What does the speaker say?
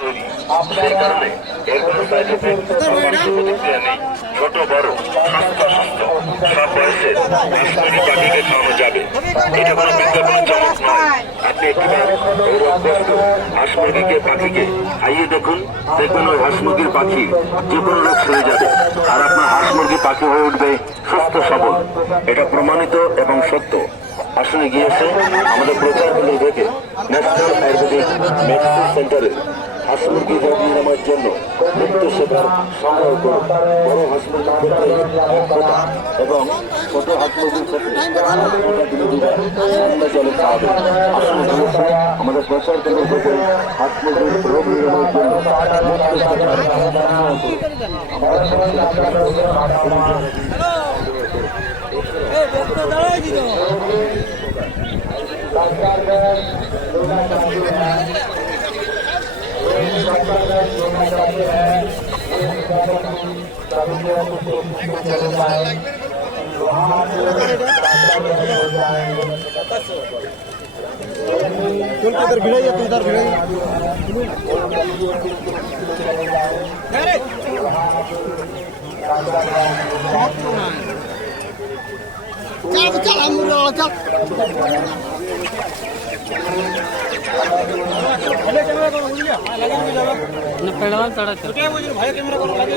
তৈরি, সেই কারণে এর কোনো সাইড এফেক্ট বা পার্শ্ব প্রতিক্রিয়া নেই। ছোট বড় স্বাস্থ্য অসুস্থ সব বয়সের হাঁস মুরগি পাখিকে খাওয়ানো যাবে। এটা কোনো বিজ্ঞাপনের চমক নয়। আপনি একবার ওই রোগগ্রস্ত হাঁস মুরগিকে পাখিকে খাইয়ে দেখুন, দেখবেন ওই হাঁস মুরগির পাখি যে কোনো রোগ সেরে যাবে, আর আপনার হাঁস মুরগি পাখি হয়ে উঠবে সুস্থ সবল। এটা প্রমাণিত এবং সত্য। আসলে গিয়েছে আমাদের প্রচার কেন্দ্র থেকে ন্যাশনাল আয়ুর্বেদিক মেডিসিন সেন্টারে হাঁস মুরগি রোগ নিরাময়ের জন্য মুক্ত সেবার সংগ্রহ করুন। বড় হাঁস মুরগির ক্ষেত্রে এবং ছোট হাঁস মুরগির ক্ষেত্রে ঠান্ডা জলে খাওয়াবে। আসলে গিয়েছে আমাদের প্রচার কেন্দ্র থেকে হাঁস মুরগির রোগ নিরাময়ের জন্য মুক্ত সেবার সংগ্রহ इधर भिड़ाइए तो इधर भिड़ाइए चल चल हम चल पहलवान सड़क भाई कैमरा करो लगे